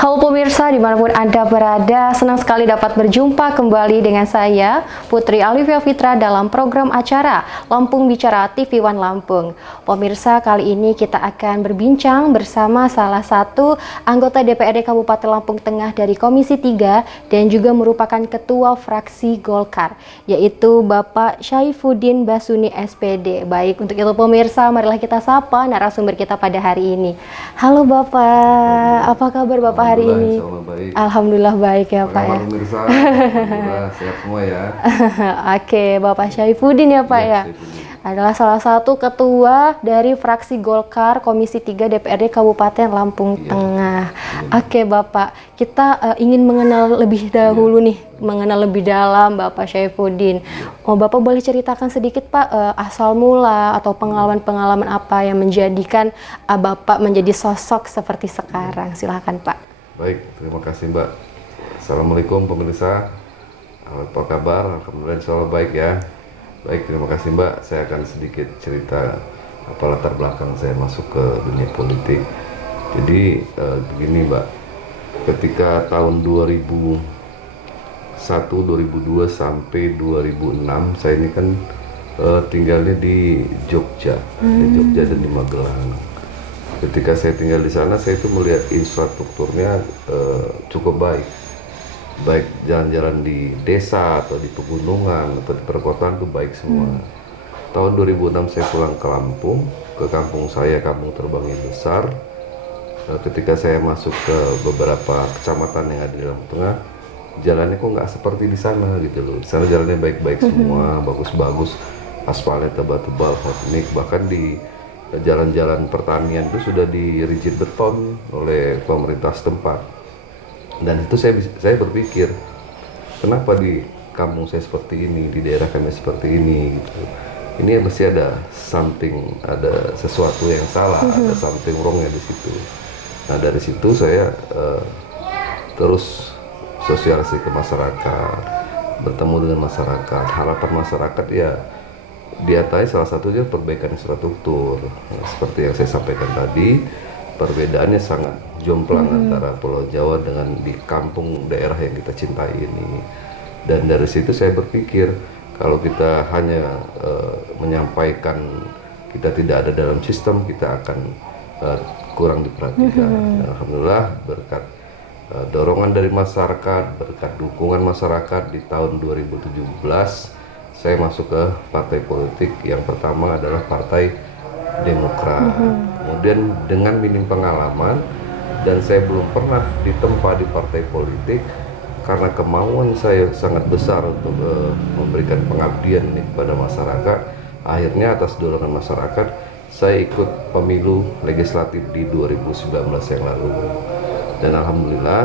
Halo pemirsa dimanapun Anda berada, senang sekali dapat berjumpa kembali dengan saya, Putri Alivia Fitra dalam program acara Lampung Bicara TV One Lampung. Pemirsa, kali ini kita akan berbincang bersama salah satu anggota DPRD Kabupaten Lampung Tengah dari Komisi 3 dan juga merupakan Ketua Fraksi Golkar, yaitu Bapak Syaifuddin Basuni SPD. Baik, untuk itu pemirsa, marilah kita sapa narasumber kita pada hari ini. Halo Bapak, apa kabar Bapak hari ini? Baik. Alhamdulillah baik ya Pak ya. Pemirsa, alhamdulillah sehat semua ya. Oke, Bapak Syaifuddin ya Pak ya. Adalah salah satu ketua dari fraksi Golkar Komisi 3 DPRD Kabupaten Lampung Tengah. Oke Bapak, kita ingin mengenal lebih dahulu nih, mengenal lebih dalam Bapak Syaifuddin. Oh, Bapak boleh ceritakan sedikit Pak asal mula atau pengalaman-pengalaman apa yang menjadikan Bapak menjadi sosok seperti sekarang? Silahkan Pak. Baik, terima kasih Mbak. Assalamualaikum pemirsa. Apa kabar? Alhamdulillah insyaallah baik ya. Baik, terima kasih Mbak. Saya akan sedikit cerita apa latar belakang saya masuk ke dunia politik. Jadi begini Mbak, ketika tahun 2001, 2002 sampai 2006 saya ini kan tinggalnya di Jogja, dan di Magelang. Ketika saya tinggal di sana, saya itu melihat infrastrukturnya cukup baik. Baik jalan-jalan di desa atau di pegunungan atau di perkotaan itu baik semua. Tahun 2006 saya pulang ke Lampung, ke kampung saya, Kampung Terbang yang besar. Ketika saya masuk ke beberapa kecamatan yang ada di Lampung Tengah, jalannya kok nggak seperti di sana gitu loh. Di sana jalannya baik-baik semua, bagus-bagus, aspalnya tebal-tebal, teknik, bahkan di jalan-jalan pertanian itu sudah di rigid beton oleh pemerintah setempat. Dan itu saya berpikir, kenapa di kampung saya seperti ini, di daerah kami seperti ini gitu. Ini mesti ada something, ada sesuatu yang salah, ada something wrong ya di situ. Nah dari situ saya terus sosialisasi ke masyarakat, bertemu dengan masyarakat. Harapan masyarakat ya diatai salah satunya perbaikan infrastruktur. Nah, seperti yang saya sampaikan tadi, perbedaannya sangat jomplang antara Pulau Jawa dengan di kampung daerah yang kita cintai ini. Dan dari situ saya berpikir, kalau kita hanya menyampaikan kita tidak ada dalam sistem, kita akan kurang diperhatikan. Dan alhamdulillah berkat dorongan dari masyarakat, berkat dukungan masyarakat di tahun 2017, saya masuk ke partai politik. Yang pertama adalah Partai Demokrat. Kemudian dengan minim pengalaman dan saya belum pernah ditempa di partai politik, karena kemauan saya sangat besar untuk memberikan pengabdian ini kepada masyarakat. Akhirnya atas dorongan masyarakat saya ikut pemilu legislatif di 2019 yang lalu. Dan alhamdulillah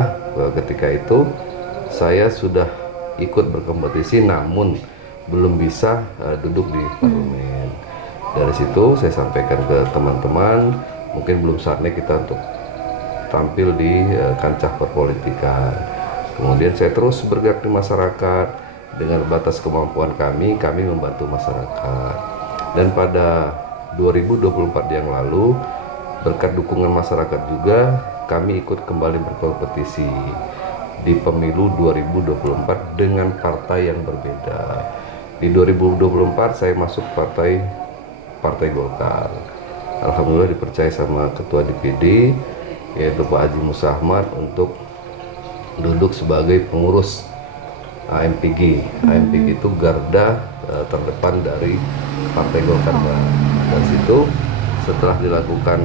ketika itu saya sudah ikut berkompetisi, namun belum bisa duduk di parlemen. Dari situ saya sampaikan ke teman-teman, mungkin belum saatnya kita untuk tampil di kancah perpolitikan. Kemudian saya terus bergerak di masyarakat dengan batas kemampuan kami membantu masyarakat. Dan pada 2024 yang lalu, berkat dukungan masyarakat juga, kami ikut kembali berkompetisi di pemilu 2024 dengan partai yang berbeda. Di 2024 saya masuk Partai Golkar. Alhamdulillah dipercaya sama Ketua DPD yaitu Pak Haji Musa Ahmad untuk duduk sebagai pengurus AMPG. AMPG itu garda terdepan dari Partai Golkar. Dan situ setelah dilakukan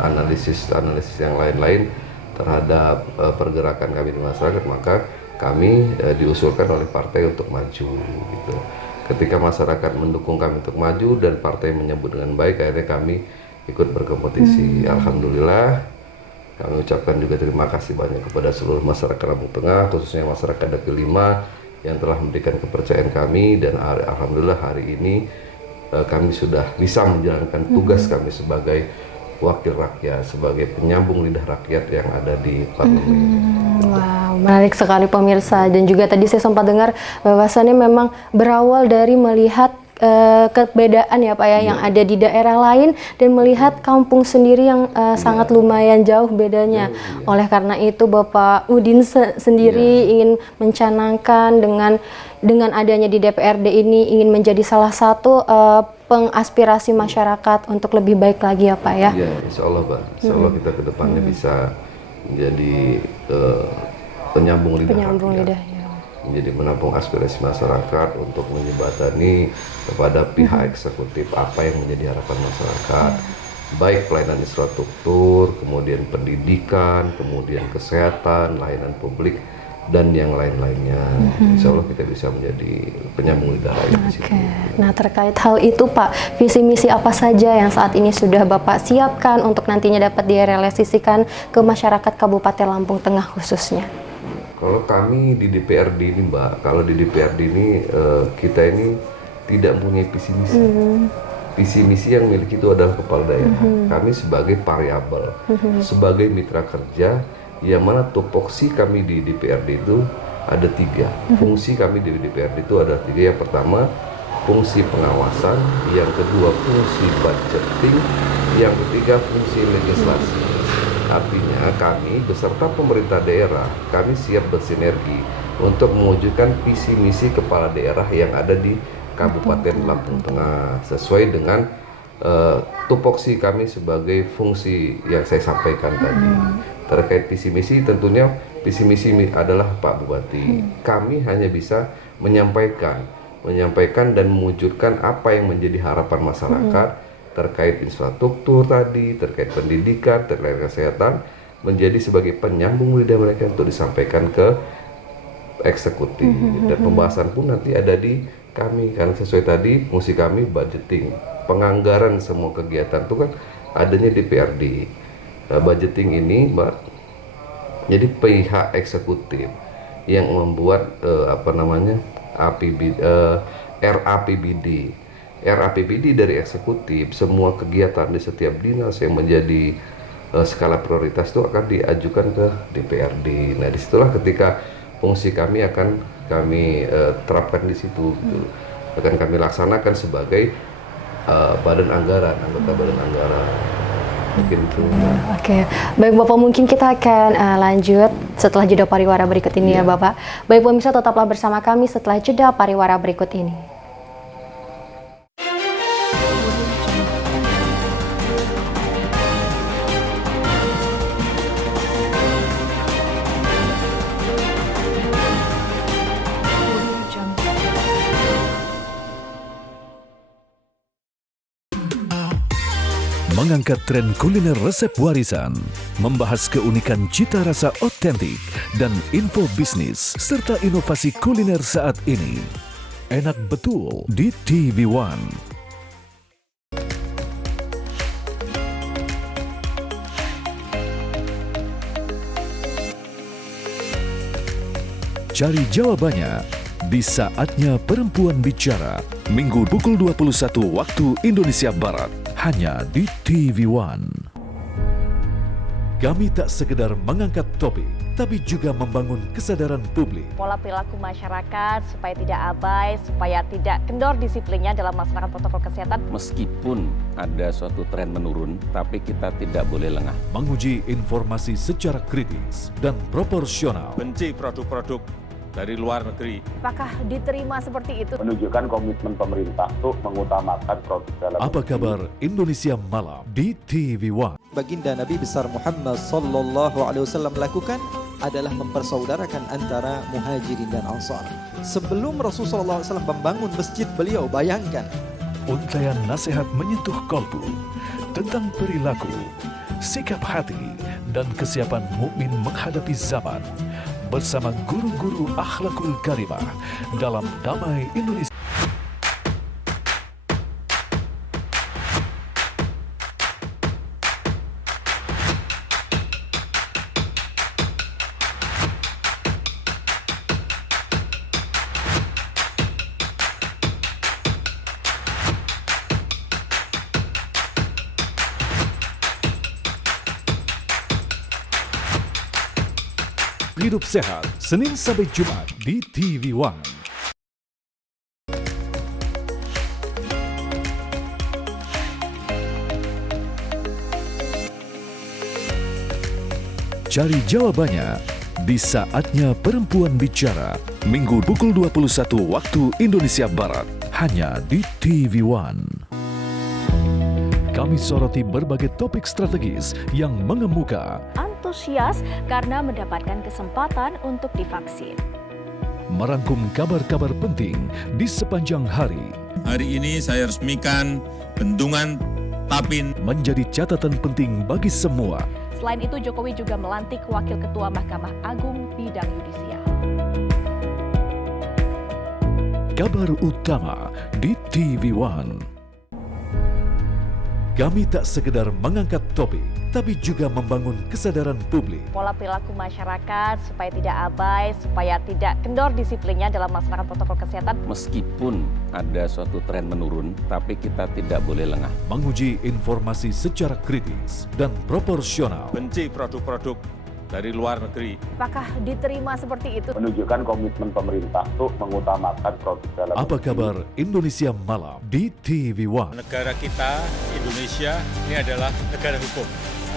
analisis yang lain-lain terhadap pergerakan kami di masyarakat, maka kami diusulkan oleh partai untuk maju gitu. Ketika masyarakat mendukung kami untuk maju dan partai menyebut dengan baik, akhirnya kami ikut berkompetisi. Alhamdulillah kami ucapkan juga terima kasih banyak kepada seluruh masyarakat Lampung Tengah, khususnya masyarakat Dapil 5 yang telah memberikan kepercayaan kami. Dan alhamdulillah hari ini kami sudah bisa menjalankan tugas kami sebagai wakil rakyat, sebagai penyambung lidah rakyat yang ada di parlemen. Wow, menarik sekali pemirsa. Dan juga tadi saya sempat dengar bahwasannya memang berawal dari melihat keberadaan ya Pak ya, yang ada di daerah lain dan melihat kampung sendiri yang sangat lumayan jauh bedanya. Oleh karena itu Bapak Udin sendiri ingin mencanangkan dengan adanya di DPRD ini ingin menjadi salah satu pengaspirasi masyarakat untuk lebih baik lagi ya Pak ya. Iya, insya Allah Pak. Insya Allah kita ke depannya bisa menjadi penyambung lidah rakyat. Menjadi menampung aspirasi masyarakat untuk menjembatani kepada pihak eksekutif apa yang menjadi harapan masyarakat, baik pelayanan infrastruktur, kemudian pendidikan, kemudian kesehatan, layanan publik, dan yang lain-lainnya. Insya Allah kita bisa menjadi penyambung lidah rakyat di situ. Nah, terkait hal itu Pak, visi misi apa saja yang saat ini sudah Bapak siapkan untuk nantinya dapat direalisasikan ke masyarakat Kabupaten Lampung Tengah khususnya? Kalau kami di DPRD ini Mbak, kalau di DPRD ini kita ini tidak punya visi misi. Visi misi yang miliki itu adalah kepala daerah. Kami sebagai variabel, sebagai mitra kerja, yang mana tupoksi kami di DPRD itu ada 3. Fungsi kami di DPRD itu ada 3. Yang pertama, fungsi pengawasan, yang kedua fungsi budgeting, yang ketiga fungsi legislasi. Artinya kami beserta pemerintah daerah, kami siap bersinergi untuk mewujudkan visi misi kepala daerah yang ada di Kabupaten Lampung Tengah sesuai dengan tupoksi kami sebagai fungsi yang saya sampaikan tadi. Terkait visi misi, tentunya visi misi adalah Pak Bupati. Kami hanya bisa menyampaikan dan mewujudkan apa yang menjadi harapan masyarakat terkait infrastruktur tadi, terkait pendidikan, terkait kesehatan, menjadi sebagai penyambung lidah mereka untuk disampaikan ke eksekutif. Dan pembahasan pun nanti ada di kami, karena sesuai tadi fungsi kami budgeting, penganggaran semua kegiatan itu kan adanya di DPRD. Budgeting ini Mbak, jadi pihak eksekutif yang membuat RAPBD dari eksekutif, semua kegiatan di setiap dinas yang menjadi skala prioritas itu akan diajukan ke DPRD. Nah, disitulah ketika fungsi kami akan kami terapkan di situ, gitu. Akan kami laksanakan sebagai badan anggaran, anggota badan anggaran. Mungkin itu. Oke, baik Bapak, mungkin kita akan lanjut setelah jeda pariwara berikut ini ya Bapak. Baik pemirsa, tetaplah bersama kami setelah jeda pariwara berikut ini. Mengangkat tren kuliner resep warisan, membahas keunikan cita rasa otentik dan info bisnis serta inovasi kuliner saat ini. Enak betul di TV One. Cari jawabannya di Saatnya Perempuan Bicara, Minggu pukul 21 waktu Indonesia Barat, hanya di TV One. Kami tak sekedar mengangkat topik, tapi juga membangun kesadaran publik. Pola perilaku masyarakat supaya tidak abai, supaya tidak kendor disiplinnya dalam melaksanakan protokol kesehatan. Meskipun ada suatu tren menurun, tapi kita tidak boleh lengah. Menguji informasi secara kritis dan proporsional. Benci produk-produk dari luar negeri. Apakah diterima seperti itu? Menunjukkan komitmen pemerintah untuk mengutamakan produk dalam negeri. Apa kabar Indonesia Malam di TV One? Baginda Nabi besar Muhammad sallallahu alaihi wasallam lakukan adalah mempersaudarakan antara Muhajirin dan Ansar. Sebelum Rasulullah SAW membangun masjid, beliau bayangkan Untaian nasihat menyentuh kolbu tentang perilaku, sikap hati, dan kesiapan mukmin menghadapi zaman bersama guru-guru akhlakul karimah dalam Damai Indonesia. Hidup Sehat, Senin sampai Jumat di TV One. Cari jawabannya di Saatnya Perempuan Bicara, Minggu pukul 21 waktu Indonesia Barat, hanya di TV One. Kami soroti berbagai topik strategis yang mengemuka, Antusias karena mendapatkan kesempatan untuk divaksin. merangkum kabar-kabar penting di sepanjang hari, Hari ini saya resmikan bendungan Tapin. menjadi catatan penting bagi semua. Selain itu, Jokowi juga melantik Wakil Ketua Mahkamah Agung bidang yudisial. Kabar utama di TV One. Kami tak sekedar mengangkat topik, tapi juga membangun kesadaran publik. Pola perilaku masyarakat supaya tidak abai, supaya tidak kendor disiplinnya dalam melaksanakan protokol kesehatan. Meskipun ada suatu tren menurun, tapi kita tidak boleh lengah. Menguji informasi secara kritis dan proporsional. Benci produk-produk dari luar negeri. Apakah diterima seperti itu? Menunjukkan komitmen pemerintah untuk mengutamakan produk dalam Apa negeri. kabar Indonesia Malam di TV One? Negara kita, Indonesia, ini adalah negara hukum.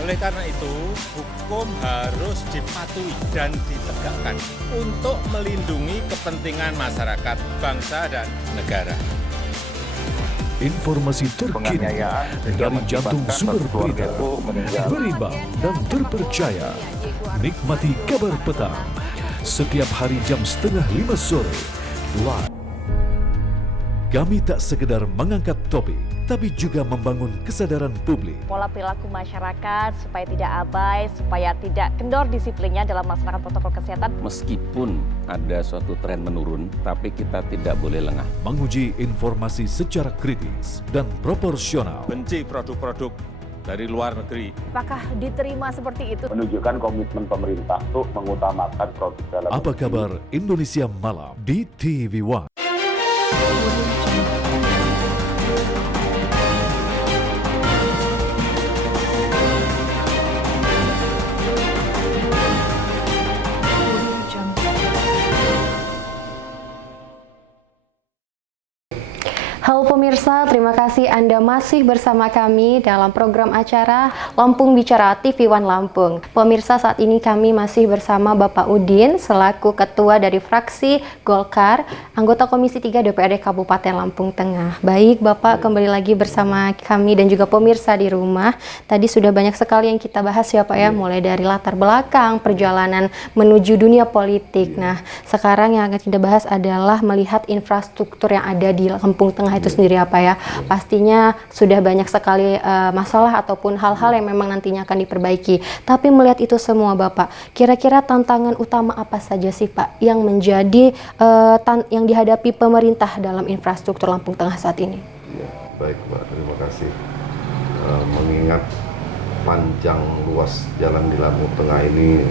Oleh karena itu, hukum harus dipatuhi dan ditegakkan untuk melindungi kepentingan masyarakat, bangsa, dan negara. Informasi terkini dari jantung sumber berita, berimbang dan terpercaya. Nikmati kabar petang setiap hari jam 4:30 sore live. Kami tak sekedar mengangkat topik, tapi juga membangun kesadaran publik. Pola perilaku masyarakat supaya tidak abai, supaya tidak kendor disiplinnya dalam melaksanakan protokol kesehatan. Meskipun ada suatu tren menurun, tapi kita tidak boleh lengah. Menguji informasi secara kritis dan proporsional. Benci produk-produk dari luar negeri. Apakah diterima seperti itu? Menunjukkan komitmen pemerintah untuk mengutamakan produk dalam Apa negeri. kabar Indonesia Malam di TV One? Halo pemirsa, terima kasih Anda masih bersama kami dalam program acara Lampung Bicara TV One Lampung. Pemirsa, saat ini kami masih bersama Bapak Udin selaku Ketua dari fraksi Golkar, anggota Komisi 3 DPRD Kabupaten Lampung Tengah. Baik Bapak, kembali lagi bersama kami dan juga pemirsa di rumah. Tadi sudah banyak sekali yang kita bahas ya Pak ya, mulai dari latar belakang, perjalanan menuju dunia politik. Nah, sekarang yang akan kita bahas adalah melihat infrastruktur yang ada di Lampung Tengah itu sendiri apa ya. Pastinya sudah banyak sekali masalah ataupun hal-hal yang memang nantinya akan diperbaiki. Tapi melihat itu semua Bapak, kira-kira tantangan utama apa saja sih Pak yang menjadi yang dihadapi pemerintah dalam infrastruktur Lampung Tengah saat ini? Ya, baik Mbak, terima kasih. Mengingat panjang luas jalan di Lampung Tengah ini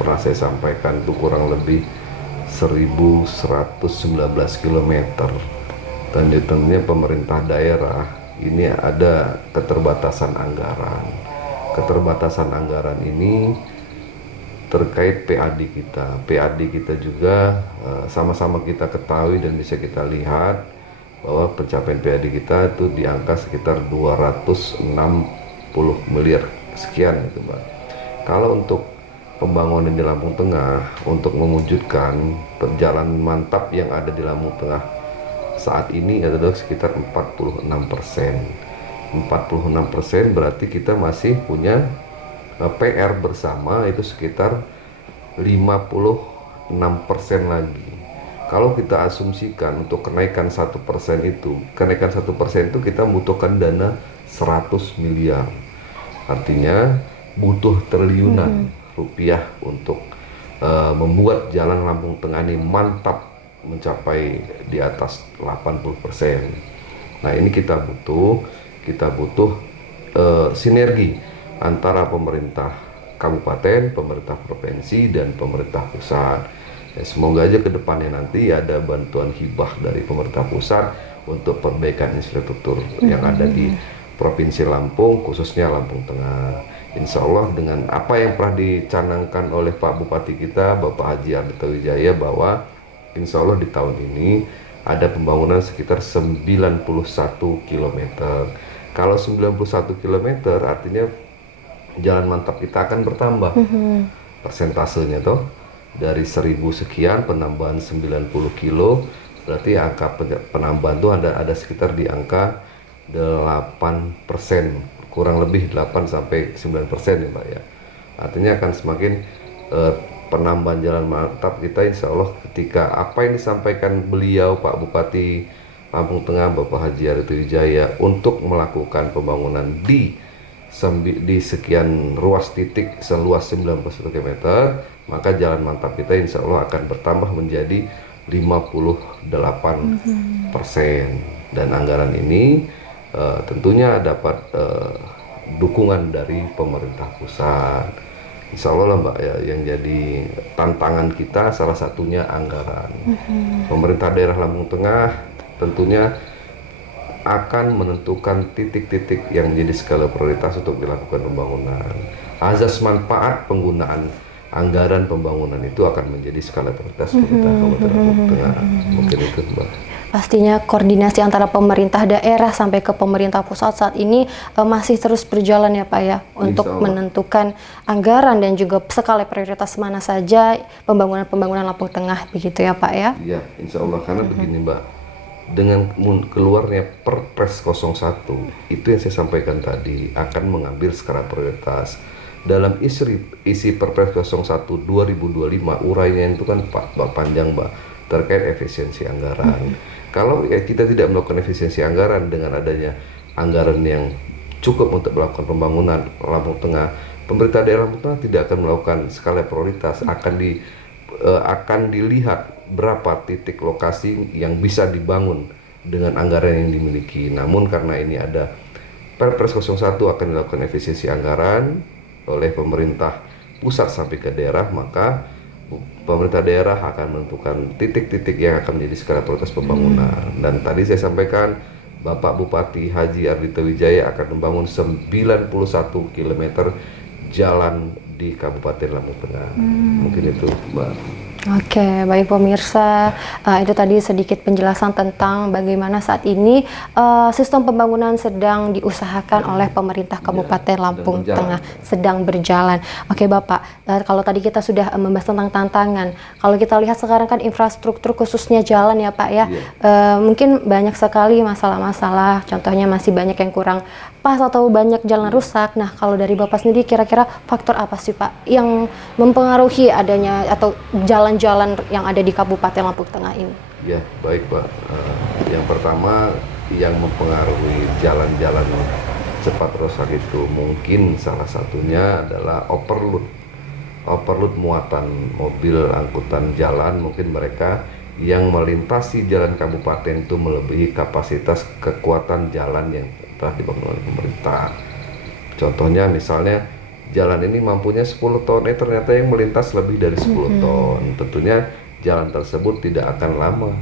pernah saya sampaikan itu kurang lebih 1119 km. Dan tentunya pemerintah daerah ini ada keterbatasan anggaran. Keterbatasan anggaran ini terkait PAD kita. PAD kita juga sama-sama kita ketahui dan bisa kita lihat bahwa pencapaian PAD kita itu di angka sekitar 260 miliar sekian gitu Mbak. Kalau untuk pembangunan di Lampung Tengah, untuk mewujudkan perjalanan mantap yang ada di Lampung Tengah saat ini adalah sekitar 46%. 46% berarti kita masih punya PR bersama itu sekitar 56% lagi. Kalau kita asumsikan untuk kenaikan 1% itu, kenaikan 1% itu kita membutuhkan dana 100 miliar. Artinya butuh triliunan rupiah untuk membuat jalan Lampung Tengah ini mantap mencapai di atas 80%. Nah, ini kita butuh sinergi antara pemerintah kabupaten, pemerintah provinsi, dan pemerintah pusat. Ya, semoga aja ke depannya nanti ada bantuan hibah dari pemerintah pusat untuk perbaikan infrastruktur yang ada di Provinsi Lampung, khususnya Lampung Tengah. Insya Allah dengan apa yang pernah dicanangkan oleh Pak Bupati kita, Bapak Haji Ardhito Wijaya, bahwa insya Allah di tahun ini ada pembangunan sekitar 91 km. Kalau 91 km artinya jalan mantap kita akan bertambah. persentasenya toh dari 1000 sekian penambahan 90 kilo, berarti angka penambahan itu ada sekitar di angka 8%, kurang lebih 8 sampai 9% ya Mbak ya. Artinya akan semakin penambahan jalan mantap kita, insya Allah ketika apa yang disampaikan beliau Pak Bupati Lampung Tengah Bapak Haji Arito Wijaya untuk melakukan pembangunan di sekian ruas titik seluas 91 km, maka jalan mantap kita insya Allah akan bertambah menjadi 58%. Dan anggaran ini tentunya dapat dukungan dari pemerintah pusat. Insya Allah lah Mbak ya, yang jadi tantangan kita salah satunya anggaran. Pemerintah daerah Lampung Tengah tentunya akan menentukan titik-titik yang menjadi skala prioritas untuk dilakukan pembangunan. Azas manfaat penggunaan anggaran pembangunan itu akan menjadi skala prioritas pemerintah Kabupaten Lampung Tengah. Mungkin itu Mbak. Pastinya koordinasi antara pemerintah daerah sampai ke pemerintah pusat saat ini masih terus berjalan ya Pak ya, untuk menentukan anggaran dan juga skala prioritas mana saja pembangunan Lampung Tengah, begitu ya Pak ya? Iya, insya Allah, karena begini Mbak, dengan keluarnya Perpres 01 itu yang saya sampaikan tadi akan mengambil skala prioritas. Dalam isi Perpres 01 2025 urainya itu kan panjang Mbak, terkait efisiensi anggaran. Kalau kita tidak melakukan efisiensi anggaran dengan adanya anggaran yang cukup untuk melakukan pembangunan Lampung Tengah, pemerintah daerah Lampung Tengah tidak akan melakukan skala prioritas. Akan dilihat berapa titik lokasi yang bisa dibangun dengan anggaran yang dimiliki. Namun karena ini ada Perpres 01 akan dilakukan efisiensi anggaran oleh pemerintah pusat sampai ke daerah, maka pemerintah daerah akan menentukan titik-titik yang akan menjadi skala prioritas pembangunan. Dan tadi saya sampaikan Bapak Bupati Haji Arito Wijaya akan membangun 91 km jalan di Kabupaten Lampung Tengah. Mungkin itu Mbak. Oke, baik pemirsa, itu tadi sedikit penjelasan tentang bagaimana saat ini sistem pembangunan sedang diusahakan oleh pemerintah Kabupaten Lampung Tengah, sedang berjalan. Oke Bapak, kalau tadi kita sudah membahas tentang tantangan, kalau kita lihat sekarang kan infrastruktur khususnya jalan ya Pak ya, mungkin banyak sekali masalah-masalah, contohnya masih banyak yang kurang pas atau banyak jalan rusak. Nah kalau dari Bapak sendiri kira-kira faktor apa sih Pak yang mempengaruhi adanya atau jalan-jalan yang ada di Kabupaten Lampung Tengah ini? Ya baik Pak, yang pertama yang mempengaruhi jalan-jalan cepat rusak itu mungkin salah satunya adalah overload muatan mobil angkutan jalan. Mungkin mereka yang melintasi jalan kabupaten itu melebihi kapasitas kekuatan jalan yang telah dibangun oleh pemerintah. Contohnya misalnya jalan ini mampunya 10 ton, ternyata yang melintas lebih dari 10 ton. Tentunya jalan tersebut tidak akan lama.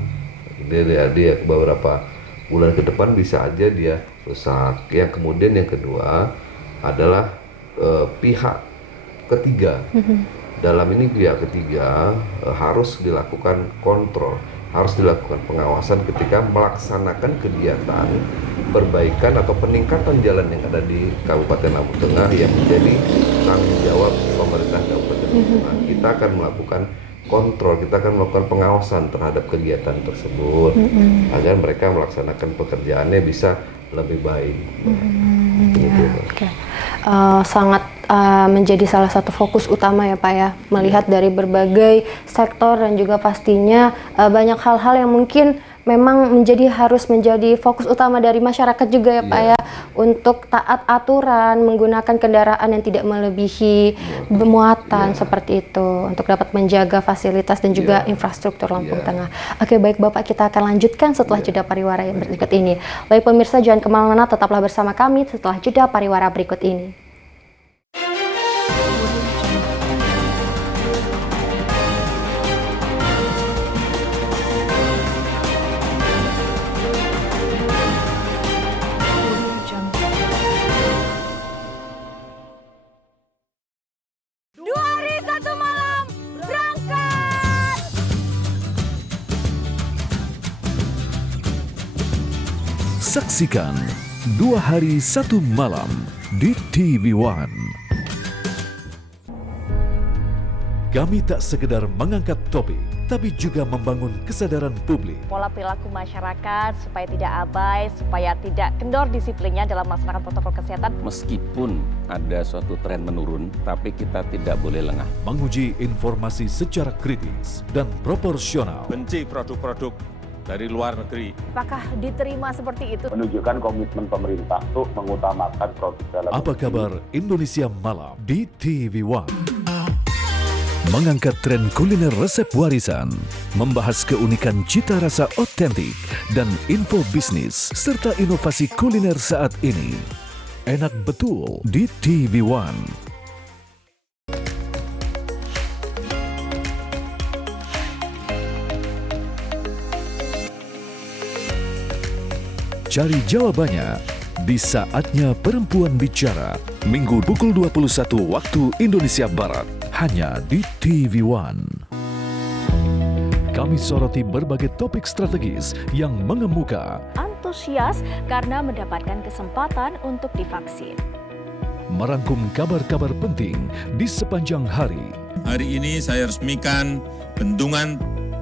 Dia beberapa bulan ke depan bisa aja dia rusak. Yang kemudian yang kedua adalah pihak ketiga. Dalam ini pihak ketiga harus dilakukan kontrol, harus dilakukan pengawasan ketika melaksanakan kegiatan perbaikan atau peningkatan jalan yang ada di Kabupaten Lampung Tengah yang menjadi tanggung jawab pemerintah Kabupaten Lampung Tengah. Kita akan melakukan kontrol, kita akan melakukan pengawasan terhadap kegiatan tersebut agar mereka melaksanakan pekerjaannya bisa lebih baik. Sangat menjadi salah satu fokus utama ya Pak ya, melihat dari berbagai sektor dan juga pastinya banyak hal-hal yang mungkin memang harus menjadi fokus utama dari masyarakat juga ya Pak ya, untuk taat aturan, menggunakan kendaraan yang tidak melebihi muatan seperti itu, untuk dapat menjaga fasilitas dan juga infrastruktur Lampung Tengah. Oke baik Bapak, kita akan lanjutkan setelah jeda pariwara yang berikut ini. Baik pemirsa, jangan kemana-mana, tetaplah bersama kami setelah jeda pariwara berikut ini. Saksikan 2 Hari 1 Malam di TV One. Kami tak sekedar mengangkat topik, tapi juga membangun kesadaran publik. Pola perilaku masyarakat supaya tidak abai, supaya tidak kendor disiplinnya dalam melaksanakan protokol kesehatan. Meskipun ada suatu tren menurun, tapi kita tidak boleh lengah. Menguji informasi secara kritis dan proporsional. Benci produk-produk dari luar negeri. Apakah diterima seperti itu? Menunjukkan komitmen pemerintah untuk mengutamakan produk dalam Apa kabar Indonesia Malam di TV One? Mengangkat tren kuliner resep warisan, membahas keunikan cita rasa otentik dan info bisnis serta inovasi kuliner saat ini. Enak betul di TV One. Cari jawabannya di Saatnya Perempuan Bicara, Minggu pukul 21 waktu Indonesia Barat, hanya di TV One. Kami soroti berbagai topik strategis yang mengemuka, Antusias karena mendapatkan kesempatan untuk divaksin. merangkum kabar-kabar penting di sepanjang hari, Hari ini saya resmikan bendungan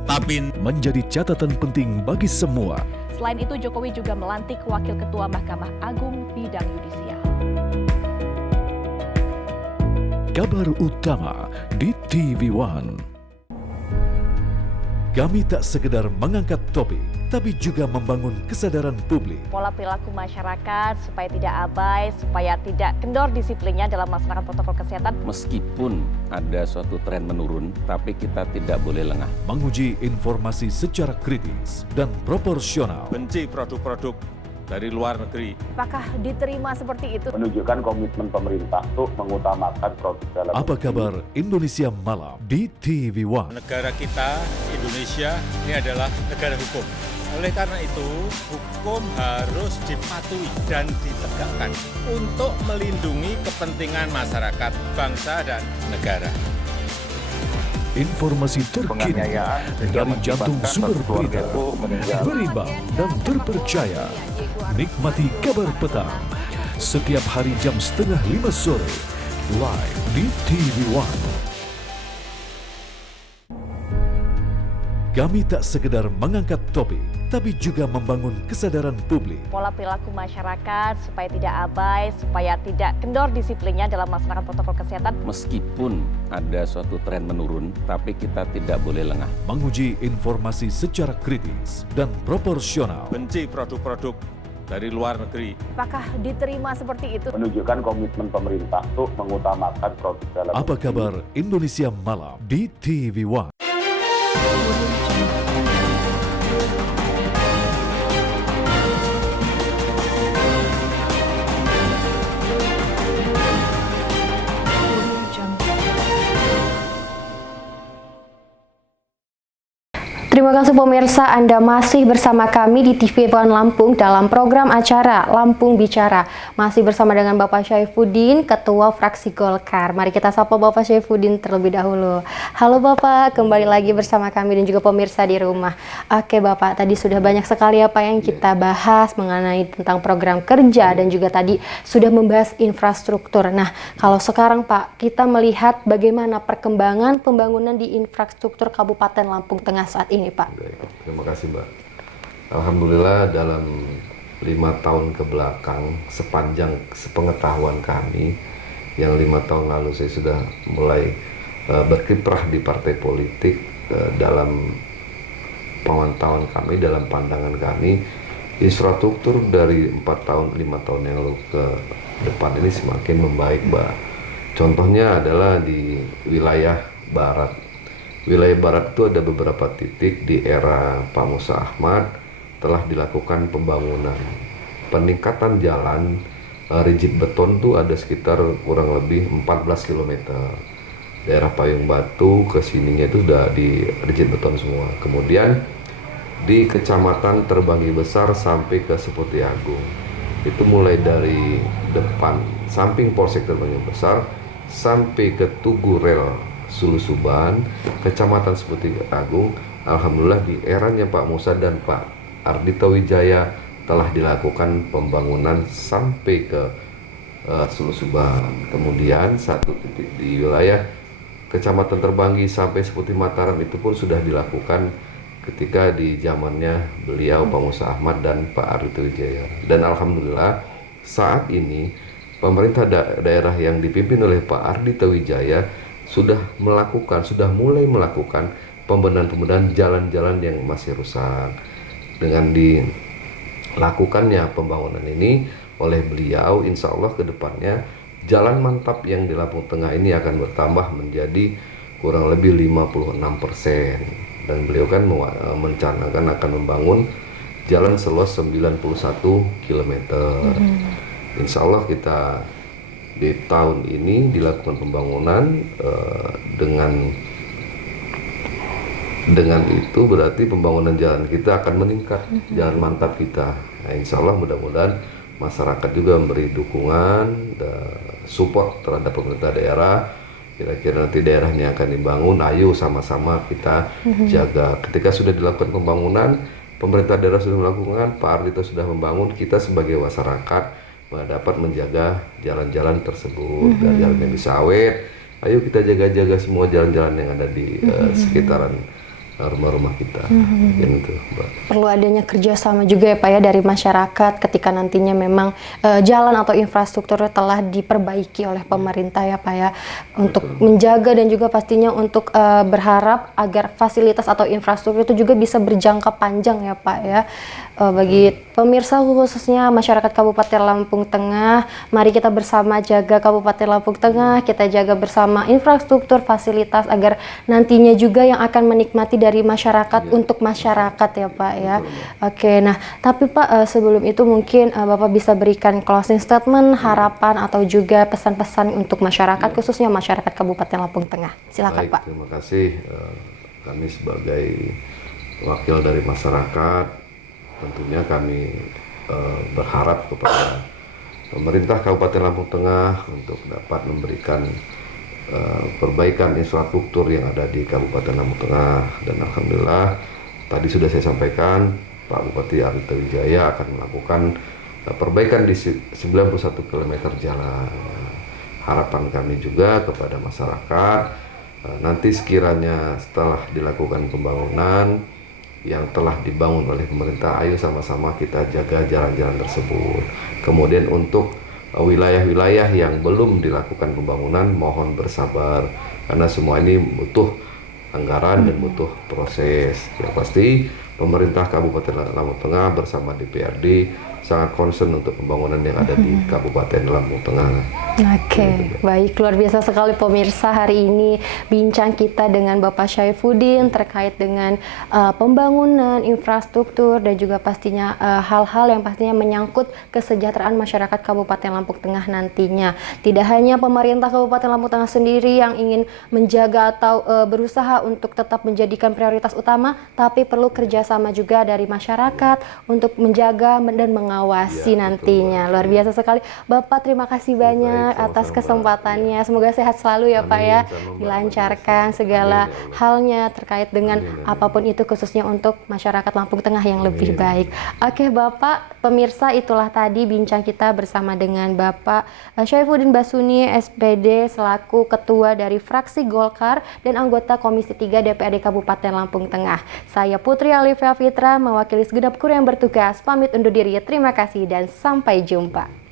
Tapin menjadi catatan penting bagi semua. Selain itu, Jokowi juga melantik Wakil Ketua Mahkamah Agung bidang yudisial. Kabar utama di TV One. Kami tak sekedar mengangkat topik, tapi juga membangun kesadaran publik. Pola perilaku masyarakat supaya tidak abai, supaya tidak kendor disiplinnya dalam melaksanakan protokol kesehatan. Meskipun ada suatu tren menurun, tapi kita tidak boleh lengah. Menguji informasi secara kritis dan proporsional. Benci produk-produk dari luar negeri. Apakah diterima seperti itu? menunjukkan komitmen pemerintah untuk mengutamakan produk dalam Apa kabar Indonesia Malam di TV One? Negara kita, Indonesia, ini adalah negara hukum. Oleh karena itu, hukum harus dipatuhi dan ditegakkan untuk melindungi kepentingan masyarakat, bangsa, dan negara. Informasi terkini dari jantung sumber berita, berimbang dan terpercaya. Nikmati kabar petang setiap hari jam 4:30 sore, live di TV One. Kami tak sekedar mengangkat topik, tapi juga membangun kesadaran publik. Pola perilaku masyarakat supaya tidak abai, supaya tidak kendor disiplinnya dalam melaksanakan protokol kesehatan. Meskipun ada suatu tren menurun, tapi kita tidak boleh lengah. Menguji informasi secara kritis dan proporsional. Benci produk-produk dari luar negeri. Apakah diterima seperti itu? menunjukkan komitmen pemerintah untuk mengutamakan produk dalam Apa kabar Indonesia Malam di TV One? Terima kasih pemirsa, Anda masih bersama kami di TV One Lampung dalam program acara Lampung Bicara. Masih bersama dengan Bapak Syaifuddin, Ketua Fraksi Golkar. Mari kita sapa Bapak Syaifuddin terlebih dahulu. Halo Bapak, kembali lagi bersama kami dan juga pemirsa di rumah. Oke Bapak, tadi sudah banyak sekali apa yang kita bahas mengenai tentang program kerja dan juga tadi sudah membahas infrastruktur. Nah, kalau sekarang Pak, kita melihat bagaimana perkembangan pembangunan di infrastruktur Kabupaten Lampung Tengah saat ini Pak. Terima kasih Mbak. Alhamdulillah dalam 5 tahun ke belakang, sepanjang sepengetahuan kami, yang 5 tahun lalu saya sudah mulai berkiprah di partai politik, dalam pemantauan kami, dalam pandangan kami, infrastruktur dari 4 tahun, 5 tahun yang lalu ke depan ini semakin membaik Mbak. Contohnya adalah di wilayah Barat. Wilayah Barat itu ada beberapa titik di era Pak Musa Ahmad telah dilakukan pembangunan. Peningkatan jalan rigid beton itu ada sekitar kurang lebih 14 km. Daerah Payung Batu ke sininya itu sudah di rigid beton semua. Kemudian di Kecamatan Terbanggi Besar sampai ke Seputi Agung. Itu mulai dari depan samping Polsek Terbanggi Besar sampai ke Tugu Rel Sulusuban, Kecamatan Seputi Agung. Alhamdulillah di eranya Pak Musa dan Pak Ardhito Wijaya telah dilakukan pembangunan sampai ke Sulusuban. Kemudian satu titik di wilayah Kecamatan Terbanggi sampai seperti Mataram itu pun sudah dilakukan ketika di zamannya beliau Pengusaha Ahmad dan Pak Ardhito Wijaya. Dan alhamdulillah saat ini pemerintah daerah yang dipimpin oleh Pak Ardhito Wijaya sudah mulai melakukan pembenahan jalan-jalan yang masih rusak. Dengan dilakukannya pembangunan ini oleh beliau, insya Allah ke depannya jalan mantap yang di Lampung Tengah ini akan bertambah menjadi kurang lebih 56%. Dan beliau kan mencanangkan akan membangun jalan seluas 91 km. Insya Allah kita di tahun ini dilakukan pembangunan dengan itu berarti pembangunan jalan kita akan meningkat, jalan mantap kita. Nah, insya Allah mudah-mudahan masyarakat juga memberi dukungan dan support terhadap pemerintah daerah. Kira-kira nanti daerahnya akan dibangun, ayo sama-sama kita jaga. Ketika sudah dilakukan pembangunan, pemerintah daerah sudah melakukan, Pak Ardhito sudah membangun, kita sebagai masyarakat dapat menjaga jalan-jalan tersebut dan jalan yang bisa awet. Ayo kita jaga-jaga semua jalan-jalan yang ada di sekitaran rumah-rumah kita. Gitu, Mbak. Perlu adanya kerjasama juga ya Pak ya dari masyarakat ketika nantinya memang jalan atau infrastruktur telah diperbaiki oleh pemerintah ya Pak ya, untuk menjaga dan juga pastinya untuk berharap agar fasilitas atau infrastruktur itu juga bisa berjangka panjang ya Pak ya. Bagi pemirsa khususnya masyarakat Kabupaten Lampung Tengah, mari kita bersama jaga Kabupaten Lampung Tengah, kita jaga bersama infrastruktur, fasilitas agar nantinya juga yang akan menikmati dari masyarakat untuk masyarakat ya Pak ya. Oke, nah tapi Pak sebelum itu mungkin Bapak bisa berikan closing statement, harapan atau juga pesan-pesan untuk masyarakat khususnya masyarakat Kabupaten Lampung Tengah. Silakan Baik, Pak. Terima kasih. Kami sebagai wakil dari masyarakat, tentunya kami berharap kepada pemerintah Kabupaten Lampung Tengah untuk dapat memberikan perbaikan infrastruktur yang ada di Kabupaten Lampung Tengah. Dan alhamdulillah tadi sudah saya sampaikan Pak Bupati Ardhito Wijaya akan melakukan perbaikan di 91 km jalan. Harapan kami juga kepada masyarakat nanti sekiranya setelah dilakukan pembangunan yang telah dibangun oleh pemerintah, ayo sama-sama kita jaga jalan-jalan tersebut. Kemudian untuk wilayah-wilayah yang belum dilakukan pembangunan, mohon bersabar karena semua ini butuh anggaran dan butuh proses. Yang pasti pemerintah Kabupaten Lampung Tengah bersama DPRD sangat concern untuk pembangunan yang ada di Kabupaten Lampung Tengah. Oke, baik, luar biasa sekali pemirsa. Hari ini bincang kita dengan Bapak Syaifuddin terkait dengan pembangunan infrastruktur dan juga pastinya hal-hal yang pastinya menyangkut kesejahteraan masyarakat Kabupaten Lampung Tengah nantinya. Tidak hanya pemerintah Kabupaten Lampung Tengah sendiri yang ingin menjaga atau berusaha untuk tetap menjadikan prioritas utama, tapi perlu kerjasama juga dari masyarakat untuk menjaga dan mengawasi nantinya. Luar biasa sekali. Bapak, terima kasih banyak atas kesempatannya. Semoga sehat selalu ya Pak ya. Dilancarkan segala halnya terkait dengan apapun itu, khususnya untuk masyarakat Lampung Tengah yang lebih baik. Oke Bapak, pemirsa, itulah tadi bincang kita bersama dengan Bapak Syaifuddin Basuni SPD selaku Ketua dari fraksi Golkar dan anggota Komisi 3 DPRD Kabupaten Lampung Tengah. Saya Putri Alifia Fitra mewakili segenap kru yang bertugas pamit undur diri. Terima kasih dan sampai jumpa.